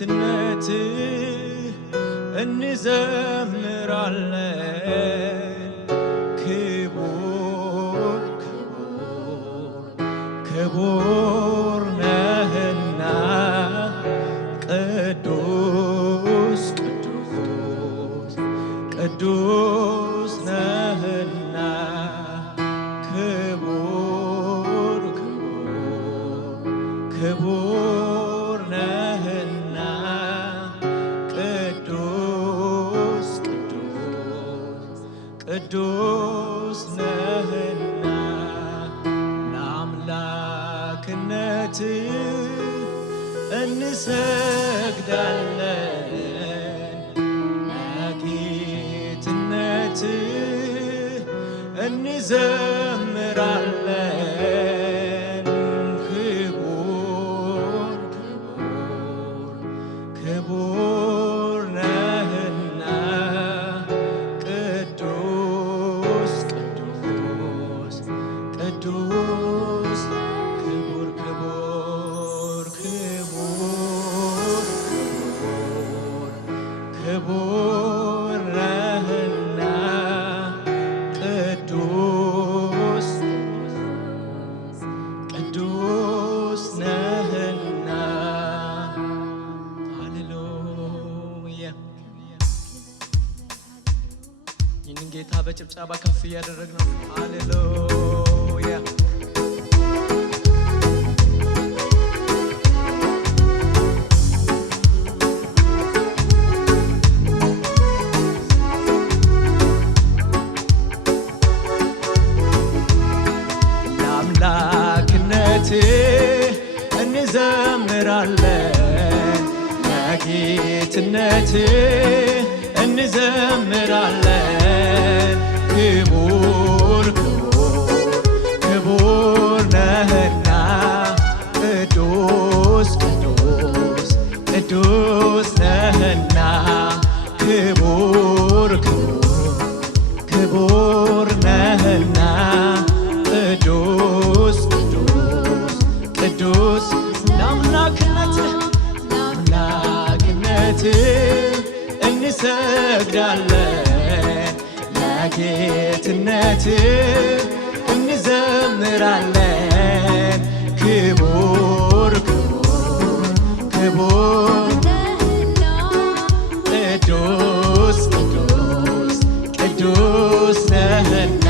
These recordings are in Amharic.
ለጌትነት እንዘምራለን ክቡር ክቡር ነህና ቅዱስ ቅዱስ ቅዱስ ነህና ክቡር ክቡር ክቡር ነህና ቅዱስ ቅዱስ ቅዱስ ነህና ለአምላክነት እንሰግዳለን ለጌትነት እንዘምራለን ክቡር ክቡር ክቡር ነህና ቅዱስ ቅዱስ ቅዱስ ክቡር ክቡር ክቡር ክቡር ነህና ቅዱስ ቅዱስ ነህና ሃሌሉያ። ይህንን ጌታ በጭብጨባ ከፍ እያደረግነው ሃሌሉያ። ለአምላክነት እንዘምራለን ለጌትነት እንዘምራለን ክቡር ክቡር ክቡር ነህና ቅዱስ ቅዱስ ቅዱስ ነህና ክቡር ክቡር ክቡር ነህና ቅዱስ ቅዱስ ቅዱስ ለአምላክነት እንሰግዳለን ለጌትነት እንዘምራለን ክቡር ክቡር ክቡር ቅዱስ ቅዱስ ቅዱስ ነህና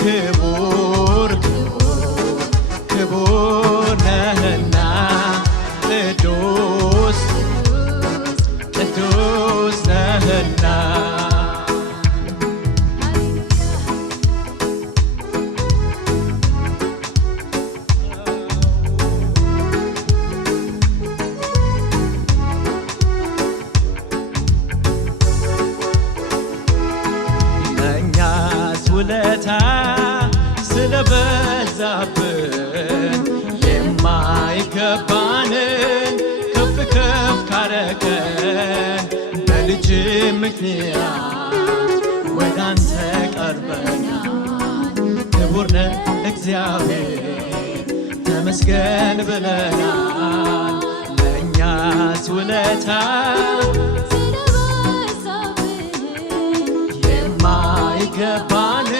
ክቡር ክቡር ክቡር ነህና ቅዱስ ቅዱስ ነህና ለእኛስ ውለታ ስለበዛብን የማይገባንን ከፍ ከፍ ካረከን በልጅ ምክንያት ወደ አንተ ቀርበናል። ክቡር ነህ እግዚአብሔር ተመስገን ብለናል። ለእኛስ ውለታ የማይገባንን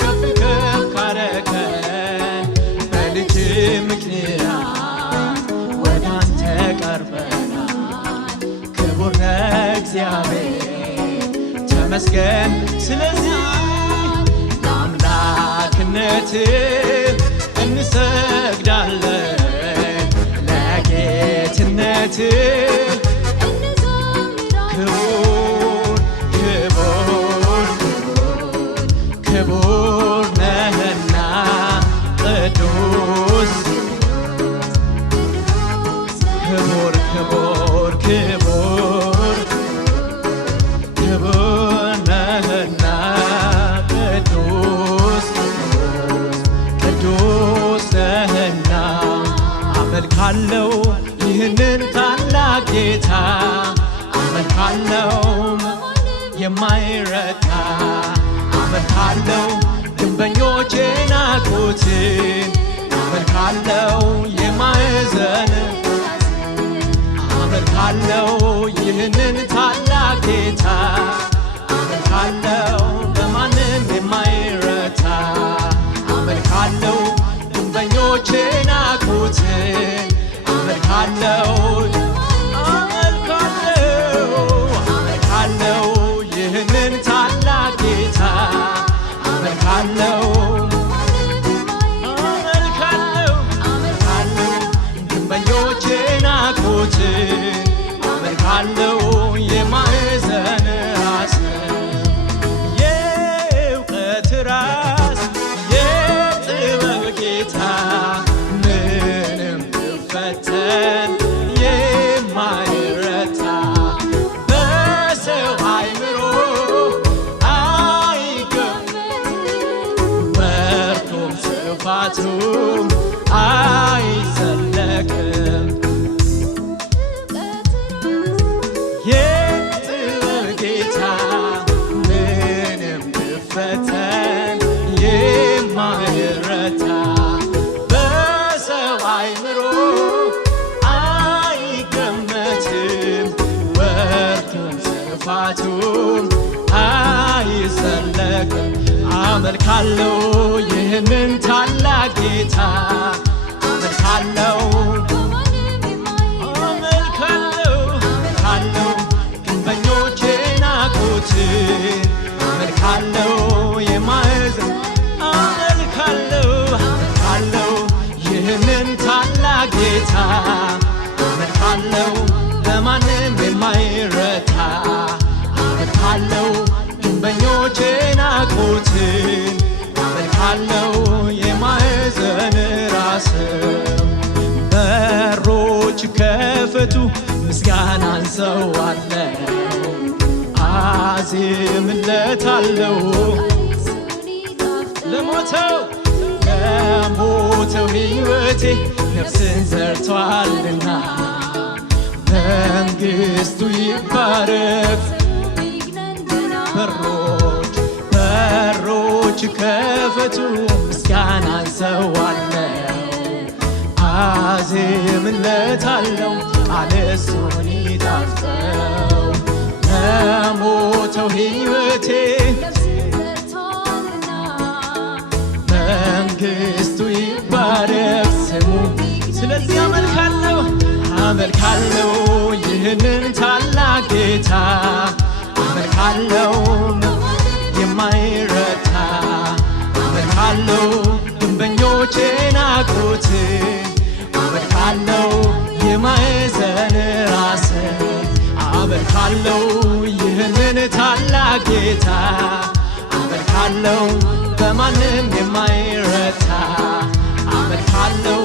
ከፍ ከፍ ካረከን በልጅ ምክንያት ወደ አንተ ቀርበናል። ክቡር ነህ እግዚአብሔር ተመስገን። ስለዚህ ለአምላክነት እንሰግዳለን ለጌትነት ክቡር ክቡር ክቡር ነህና ቅዱስ ክቡር ክቡር ክቡር ክቡር ነህና ቅዱስ ቅዱስ ነህና አመልካለው ይህንን ታላቅ ጌታ አመልካለው የማይረታ አመልካለው ግንበኞች የናቁትን አመልካለው የማይዘን ናቁትን አመልካለው አመልካለው ይህንን ታላቅ ጌታ አመልካለው ግንበኞች ናቁትን አመልካለው የማዕዘን ራስ የእውቀት ራስ የጥበብ ጌታ ምንም ብፈተን የማይረታ በሰው አእምሮ አይገመትም ወርዱም ስፋቱም አይዘለቅም የጥበብ ጌታ ምንም ብፈተን የማይረታ በሰው አእምሮ አይገመትም ወርዱም ስፋቱም አይዘለቅም አመልካለው ይህንን ታላቅ ጌታ አመልካለው ግንበኞች ናቁትን አመልካለው የማዕዘን አመልካለው ይህንን ታላቅ ጌታ አመልካለው በማንም የማይረታ አመልካለው ግንበኞች ናቁትን አመልካለው የማዕዘን ራስ በሮች ከፈቱ ምስጋናን ሰዋለው አዜምለታለው ለሞተው ሕይወቴ ነፍስን ዘርቷልና መንግሥቱ ይባረክ በሮች ከፈቱ ምስጋናን ሰዋለው አዜምለታለው ቃልሱን ይጣፍጠው ለሞተው ሕይወቴ መንግሥቱ ይባረክ ስሙ ስለዚህ አመልካለው ይህንን ታላቅ ጌታ አመልካለው የማይረታ አመልካለው ግንበኞች ናቁትን አመልካለው የማዕዘን ራስ አመልካለው ይህንን ታላቅ ጌታ አመልካለው በማንም የማይረታ አመልካለው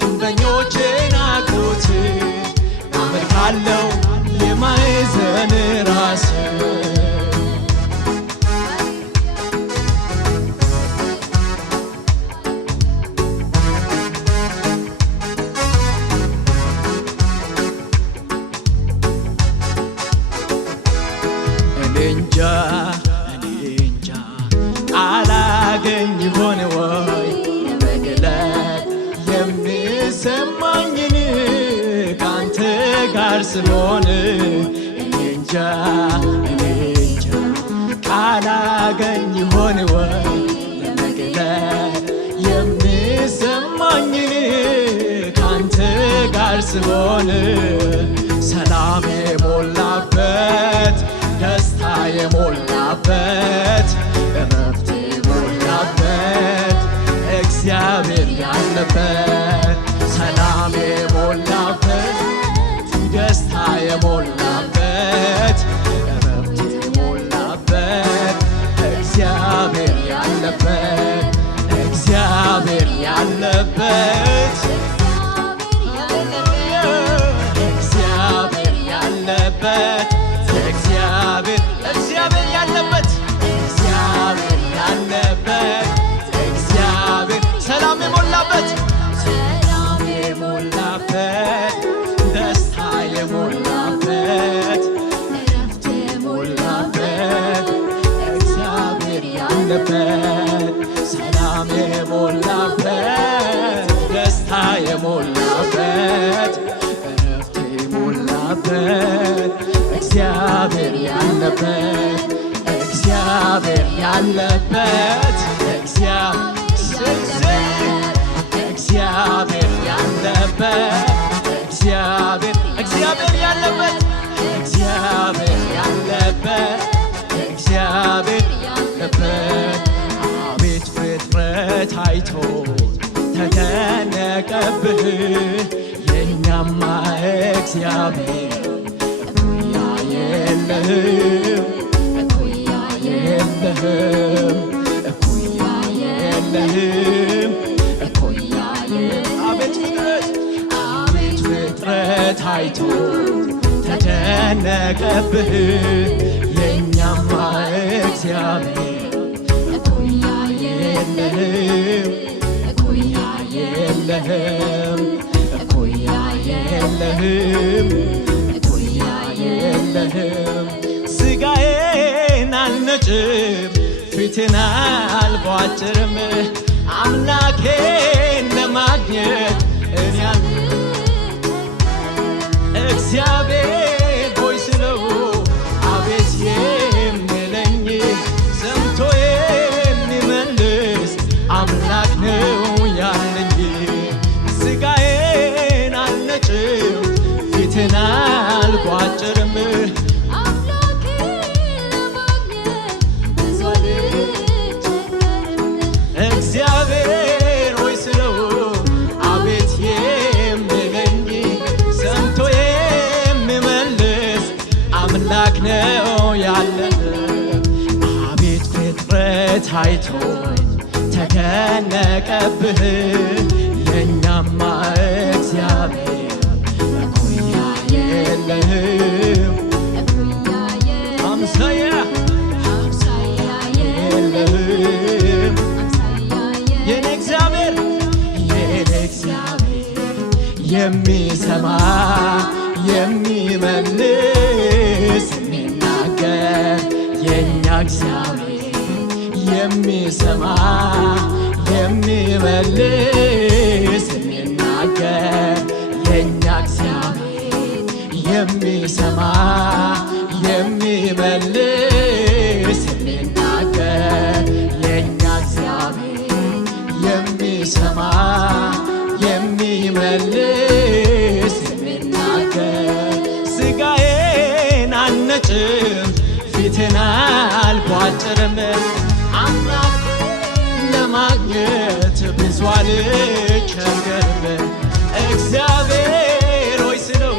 ግንበኞች ናቁትን አመልካለው የማዕዘን ራስ እኔ እንጃ አላገኝ ይሆን ወይ ለመግለጥ የሚሰማኝን ካንተ ጋር ስሆን እኔ እንጃ አላገኝ ይሆን ወይ ለመግለጥ የሚሰማኝን ካንተ ጋር ስሆን ሰላም የሞላበት ደስታ የሞላበት እረፍት የሞላበት እግዚአብሔር ያለበት ሰላም የሞላበት ደስታ የሞላበት እረፍት የሞላበት እግዚአብሔር ያለበት እግዚአብሔር ያለበት እግዚአብሔር ያለበት እግዚአብሔር ያለበት እግዚአብሔር ሰላም የሞላበት ደስታ የሞላበት እረፍት የሞላበት እግዚአብሔር ያለበት ሰላም የሞላበት ደስታ የሞላበት እረፍት የሞላበት እግዚአብሔር ያለበት እግዚአብሔር ያለበት እግዚአብሔር ያለበት ያለበት እግዚአብሔር ያለበት አቤት ፍጥረት አይቶ ተደነቀብህ የኛማ እግዚአብሔር እኩያ የለህም አቤት ፍጥረት አይቶ ተደነቀብህ የኛማ እግዚአብሔር እኩያ የለህም ስጋዬን አልነጭም ፊቴን አልቧጭርም አምላኬን ለማግኘት እኔ እግዚአብሔር ሆይ ስለው አቤት የሚለኝ ሰምቶ የሚመልስ አምላክ ነው ያለኝ ስጋዬን አልነጭም ፊቴን አልቧጭርም እግዚአብሔር ሆይ ስለው አቤት የሚለኝ ሰምቶ የሚመልስ አምላክ ነው ያለን አቤት ፍጥረት አይቶ ተደነቀብህ የኛማ እግዚአብሔር እኩያ የለህም አምሳያ የለህም የኔ እግዚአብሔር የሚሰማ የሚመልስ የሚናገር የኛ እግዚአብሔር የሚሰማ የሚመልስ የሚናገር የኛ እግዚአብሔር የሚሰማ የሚመልስ የሚናገር የኛ እግዚአብሔር የሚሰማ የሚመልስ የሚናገር ስጋዬን አልነጭም ፊቴን አልቧጭርም አምላክ ለማግኘት ብዙ አልቸገርም እግዚአብሔር ሆይ ስለው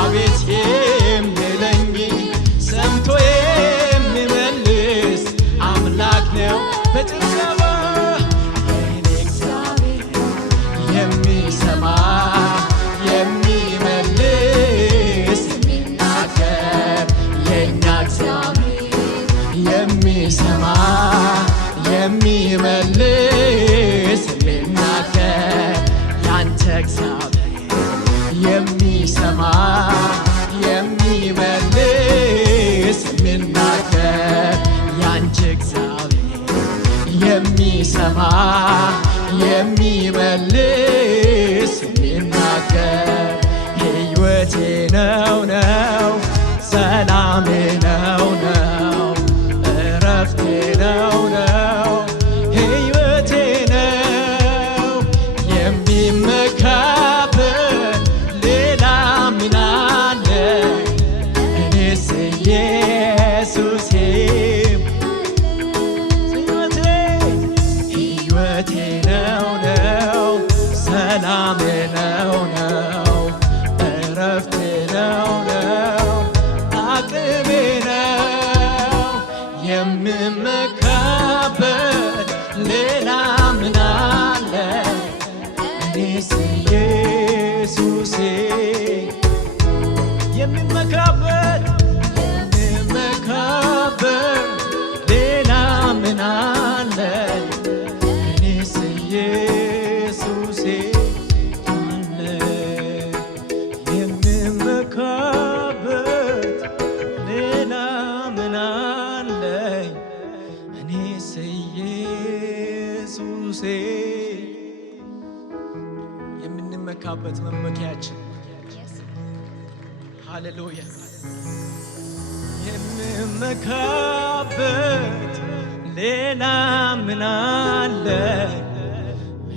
አቤት የሚለኝ ሰምቶ የሚመልስ አምላክ ነው በጭብጨባ የኔ እግዚአብሔር የሚሰማ የሚመልስ የሚናገር የኛ እግዚአብሔር የሚሰማ የሚመልስ የሚናገር ያንተ እግዚአብሔር የሚሰማ የሚመልስ የሚናገር ያንቺ እግዚአብሔር የሚሰማ የሚመልስ የሚናገር ሕይወቴ ነው ሰላሜ ነው እረፍቴ ነው ሕይወቴ ነው የሚመካበት ሌላ ምን አለ እኔስ ኢየሱሴ ሕይወቴ ነው ሰላሜ ነው እረፍቴ ነው አቅሜ ነው የምመካበት ሌላ ምን አለ እኔስ ኢየሱሴ የምመካበት ሌላ ምን አለ እኔስ ኢየሱሴ አለ የምመካበት ሌላ ምን አለኝ እኔስ ኢየሱሴ የምንመካበት መመኪያችን ሃሌሉያ የምመካበት ሌላ ምን አለ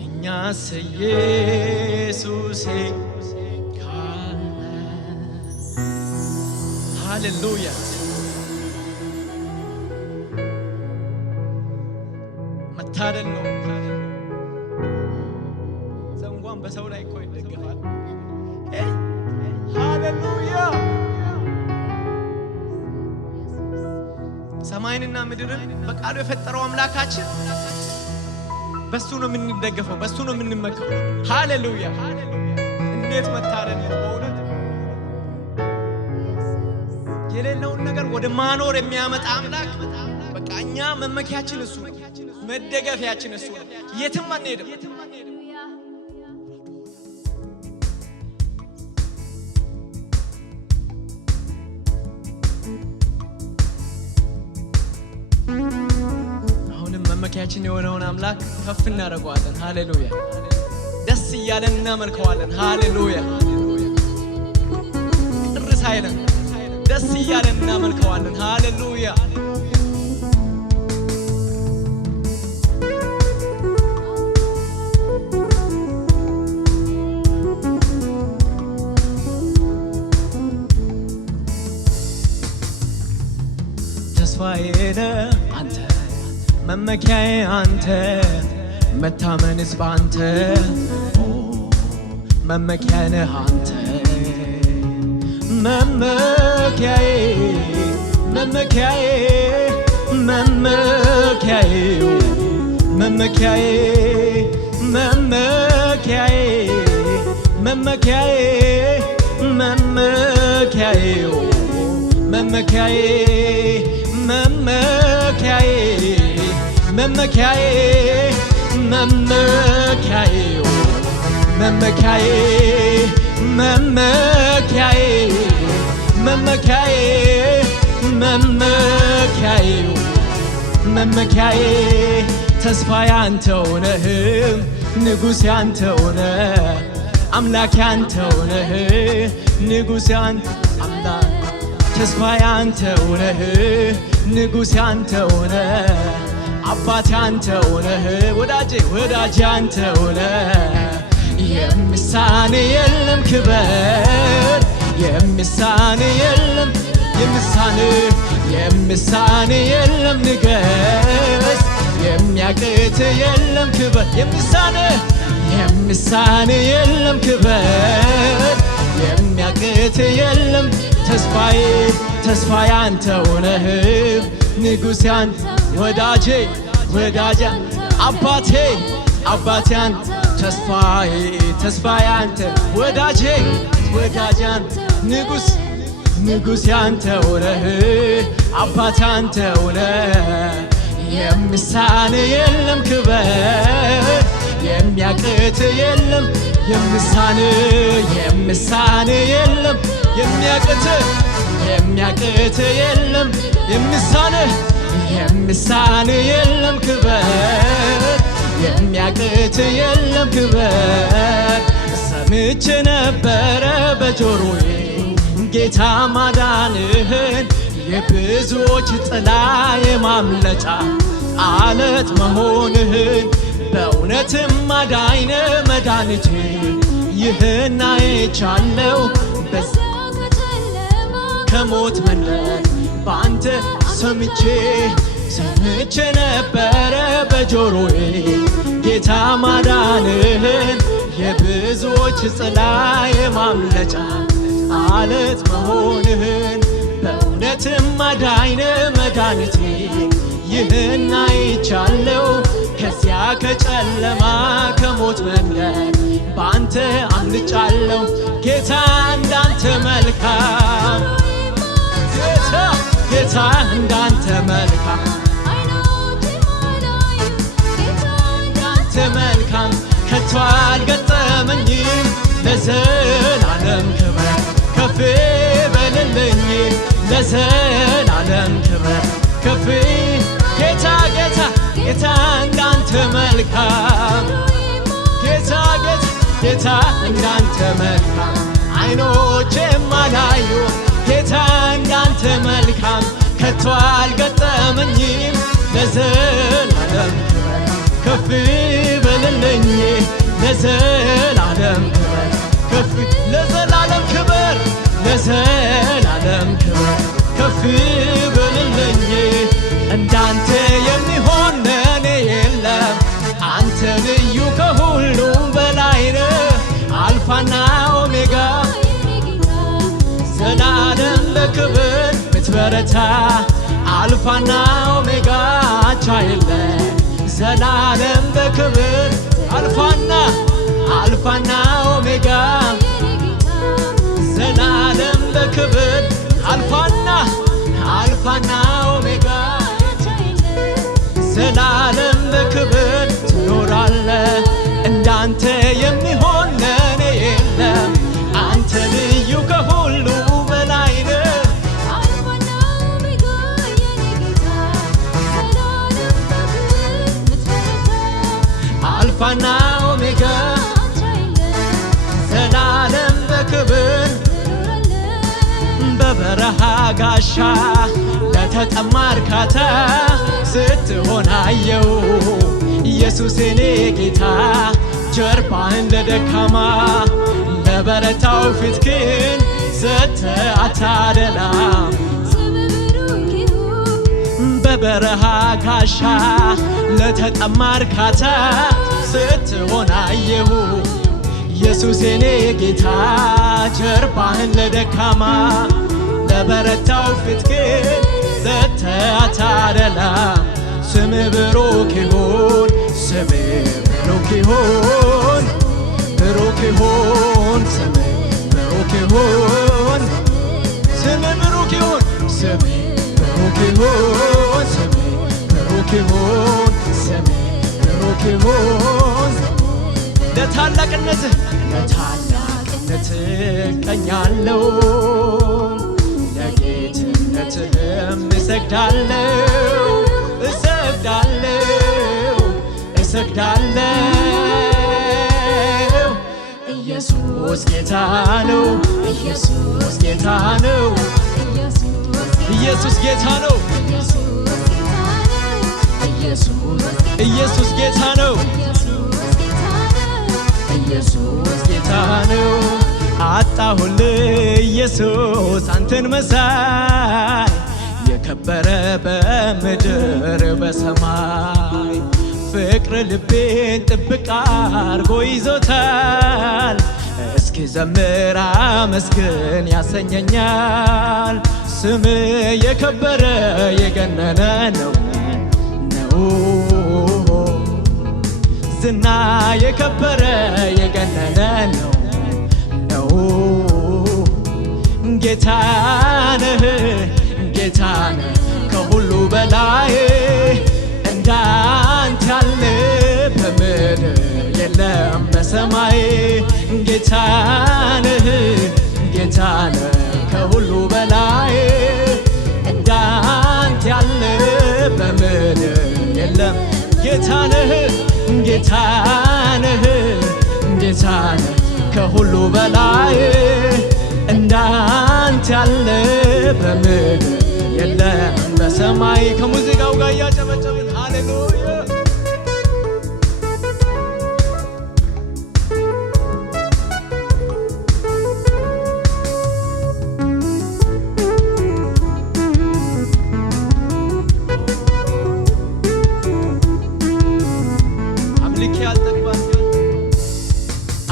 እኛስ ኢየሱስ ኢየሱሴ ካለ ሃሌሉያ መታደል ነው። ሰው እንኳን በሰው ላይ እኮ ይደገፋል። ሃሌሉያ ሰማይንና ምድርን በቃሉ የፈጠረው አምላካችን በሱ ነው የምንደገፈው፣ በሱ ነው የምንመካው። ሃሌሉያ እንዴት መታደል ነው በእውነት! የሌለውን ነገር ወደ ማኖር የሚያመጣ አምላክ። በቃ እኛ መመኪያችን እሱ ነው፣ መደገፊያችን እሱ ነው። የትም አንሄድም። አሁንም መመኪያችን የሆነውን አምላክ ከፍ እናደርገዋለን። ሃሌሉያ ደስ እያለን እናመልከዋለን። ሃሌሉያ ቅር ሳይለን ደስ እያለን እናመልከዋለን። ሃሌሉያ ተስፋዬ ነህ አንተ፣ መመኪያዬ አንተ፣ መታመንስ ባንተ። መመኪያዬ ነህ አንተ፣ መመኪያዬ መመኪያዬ መመኪያዬ መመኪያዬ መመኪያዬ መመኪያዬ መመኪያዬ መመኪያዬ መመኪያዬ መመኪያዬ መመኪያዬ መመኪያዬ መመኪያዬ መመኪያዬ መመኪያዬ መመኪያዬ ተስፋዬ አንተው ነህ፣ ንጉሴ አንተው ነህ፣ አምላኬ አንተው ነህ፣ ንጉሴ አምላክ ተስፋዬ አንተው ነህ፣ ንጉሴ አንተው ነህ፣ አባቴ አንተው ነህ፣ ወዳጄ አንተው ነህ። የሚሳን የለም ክበር፣ የሚሳን የለም የሚሳን የለም ንገስ፣ የሚያቅት የለም ክበር፣ የሚሳን የለም ክበር፣ የሚያቅት የለም ተስፋዬ አንተው ነህ፣ ንጉሴ አንተ፣ ወዳጄ አባቴ አንተ፣ ተስፋዬ አንተ፣ ወዳጄ አንተ፣ ንጉሴ አንተው ነህ፣ አባቴ አንተው ነህ። የሚሳን የለም ክበር፣ የሚያቅት የለም የሚሳን የለም የሚያቅት የለም የሚሳን የለም ክበር፣ የሚያቅት የለም ክበር። ሰምቼ ነበረ በጆሮዬ ጌታ ማዳንህን፣ የብዙዎች ጥላ የማምለጫ አለት መሆንህን፣ በእውነትም አዳኝነ መድኃኒቴ ይህን አይቻለው ከሞት መንደር በአንተ ሰምቼ ነበረ በጆሮዬ ጌታ ማዳንህን፣ የብዙዎች ጥላ የማምለጫ አለት መሆንህን፣ በእውነትም አዳኝነ መድኃኒቴ ይህን አይቻለው ከዚያ ከጨለማ ከሞት መንደር በአንተ አምልጫለው። ጌታ እንዳንተ መልካም፣ ጌታ እንዳንተ መልካም፣ እንዳንተ መልካም ከቶ አልገጠመኝም። ለዘላለም ክብር ከፍ በልልኝ፣ ለዘላለም ክብር ከፍ ጌታ እንዳንተ መልካም፣ ጌታ እንዳንተ መልካም አይኖቼም አላዩ። ጌታ እንዳንተ መልካም ከቶ አልገጠመኝም። ለዘላለም ክብር ከፍ በልልኝ፣ ለዘላለም ክብር ልበረታ አልፋና ኦሜጋ ቻይለ ዘላለም በክብር አልፋና ኦሜጋ ዘላለም በክብር አልፋና ኦሜጋ ዘላለም በክብር ትኖራለ እንዳንተ የሚሆን ለኔ የለም አንተ ልዩ ከሁሉ በላይ ነህ አልፋና ኦሜጋ የኔ ጌታ ዘላለም በክብር ምትበረታ አልፋና ኦሜጋ ዘላለም በክብር በበረሃ ጋሻ ለተጠማ እርካታ ስትሆን አየው ኢየሱስ የኔ ጌታ ጀርባህን ለደካማ ለበረታው ፊትህን ሰጥተህ አታደላም በበረሃ ጋሻ ለተጠማ እርካታ ስትሆን አየሁ ኢየሱስ የኔ ጌታ ጀርባህን ለደካማ ለበረታው ፊትህን ሰጥተህ አታደላም ስምህ ብሩክ ይሁን ስምህ ብሩክ ይሁን ብሩክ ይሁን ስምህ ብሩክ ይሁን ስምህ ብሩክ ይሁን ስምህ ብሩክ ይሁን ስምህ ብሩክ ይሁን ስምህ ብሩክ ይሁን ለታላቅነትህ እቀኛለሁ ለጌትነትህም እሰግዳለሁ ኢየሱስ ጌታ ነው ኢየሱስ ጌታ ነው ኢየሱስ ጌታ ነው ኢየሱስ ጌታ ነው ኢየሱስ ጌታ ነው አጣሁልህ ኢየሱስ አንተን መሳይ የከበረ በምድር በሰማይ ፍቅር ልቤን ጥብቅ አርጎ ይዞታል እስኪ ዘምር አመስግን ያሰኘኛል ስም የከበረ የገነነ ነው ዝና የከበረ የገነነ ነው ጌታነህ ከሁሉ በላይ እንዳንተ ያለ በምድር የለም በሰማይ ጌታነህ ከሁሉ በላይ እንዳንተ ያለ በምድር የለም ጌታነህ ከሁሉ በላይ እንዳንተ ያለ በምድር የለም በሰማይ ከሙዚቃው ጋር እያጨበጨብን ሃሌሉያ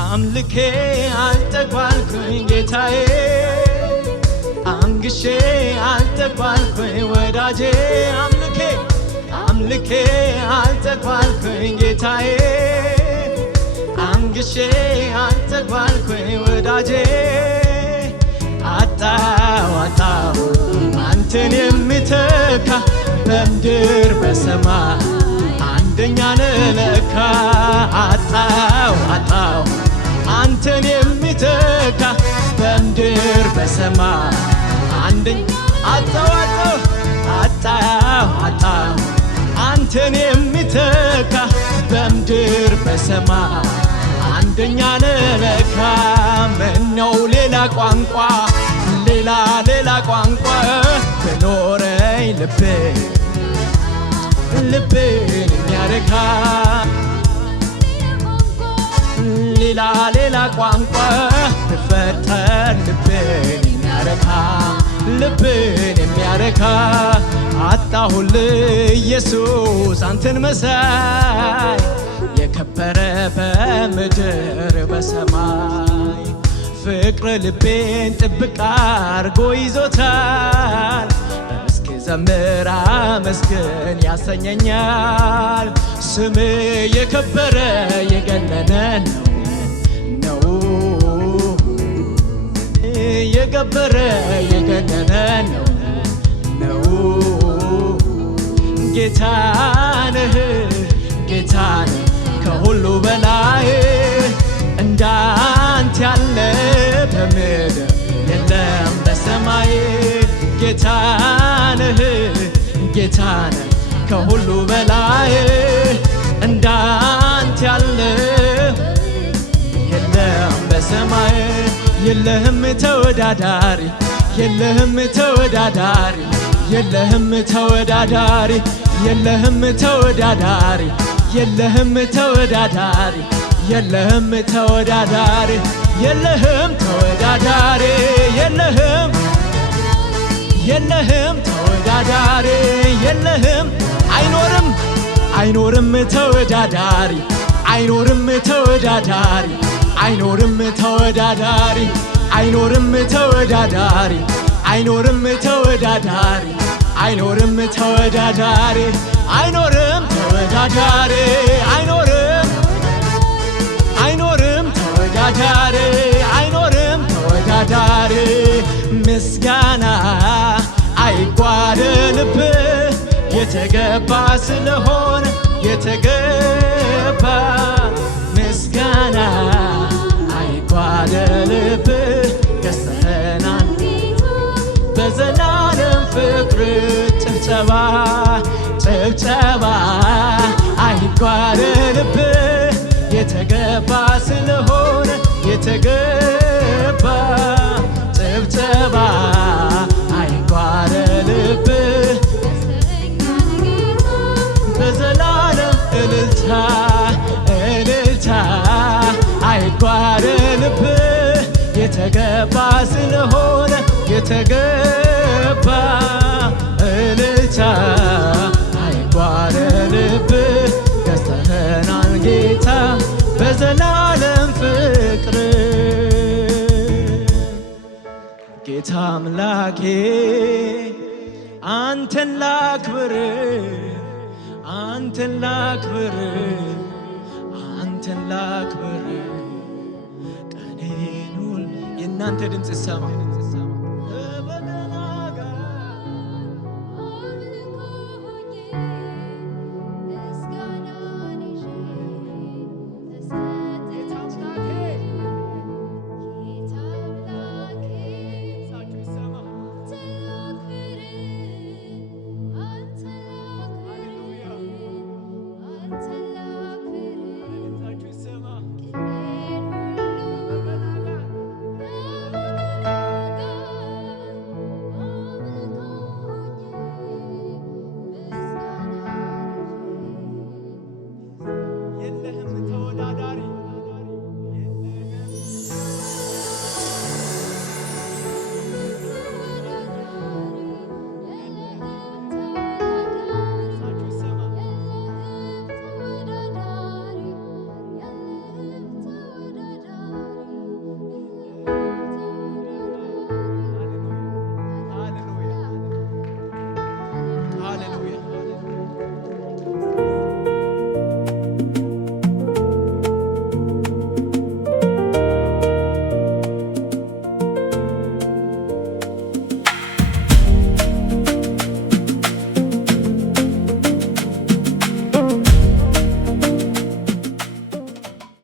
አምልኬ አልጠግባልኩኝ ጌታዬ አንግሼ አልጠግባልኩኝ ወዳጄ አምልኬ አልጠግባልኩኝ ጌታዬ አንግሼ አልጠግባልኩኝ ወዳጄ አጣው አንተን የሚተካ በምድር በሰማይ አንደኛ ነህ ለካ አጣው አንተን የሚተካ በምድር በሰማይ አንደኛ አጣው አንተን የሚተካ በምድር በሰማይ አንደኛ ነህ ለካ ምነው ሌላ ቋንቋ በኖረኝ ልቤን የሚያረካ ሌላ ቋንቋ ብፈጠር ልቤን የሚያረካ አጣሁልህ ኢየሱስ አንተን መሳይ የከበረ በምድር በሰማይ ፍቅር ልቤን ጥብቅ አርጎ ይዞታል ዘምር አመስግን ያሰኘኛል። ስም የከበረ የገነነ ነው የከበረ የገነነ ነው ጌታ ነህ ጌታ ነህ ከሁሉ በላይ እንዳንተ ያለ በምድር የለም በሰማይ ጌታ ነህ ጌታ ነህ ከሁሉ በላይ እንዳንተ ያለ የለም በሰማይ የለህም ተወዳዳሪ የለህም ተወዳዳሪ የለህም ተወዳዳሪ የለህም ተወዳዳሪ የለህም ተወዳዳሪ የለህም ተወዳዳሪ የለህም ተወዳዳሪ የለህም የለህም ተወዳዳሪ የለህም አይኖርም አይኖርም ተወዳዳሪ አይኖርም ተወዳዳሪ አይኖርም ተወዳዳሪ አይኖርም ተወዳዳሪ አይኖርም ተወዳዳሪ አይኖርም ተወዳዳሪ አይኖርም ተወዳዳሪ አይኖርም አይኖርም ተወዳዳሪ አይኖርም ተወዳዳሪ ምስጋና አይጓደልብህ የተገባ ስለሆነ የተገባ ምስጋና አይጓደልብህ ገዝተኸናል በዘላለም ፍቅር ጭብጨባ ጭብጨባ አይጓደልብህ የተገባ ስለሆነ የተገባ ጭብጨባ አይጓደልብህ በዘላለም እልልታ እልልታ አይጓደልብህ የተገባ ስለሆነ የተገባ እልልታ አይጓደልብህ ገዝተኸናል ጌታ በዘላለም ፍቅር ጌታ አምላኬ አንተን ላክብር አንተን ላክብር አንተን ላክብር ቀኔን ሁሉ የእናንተ ድምፅ ይሰማ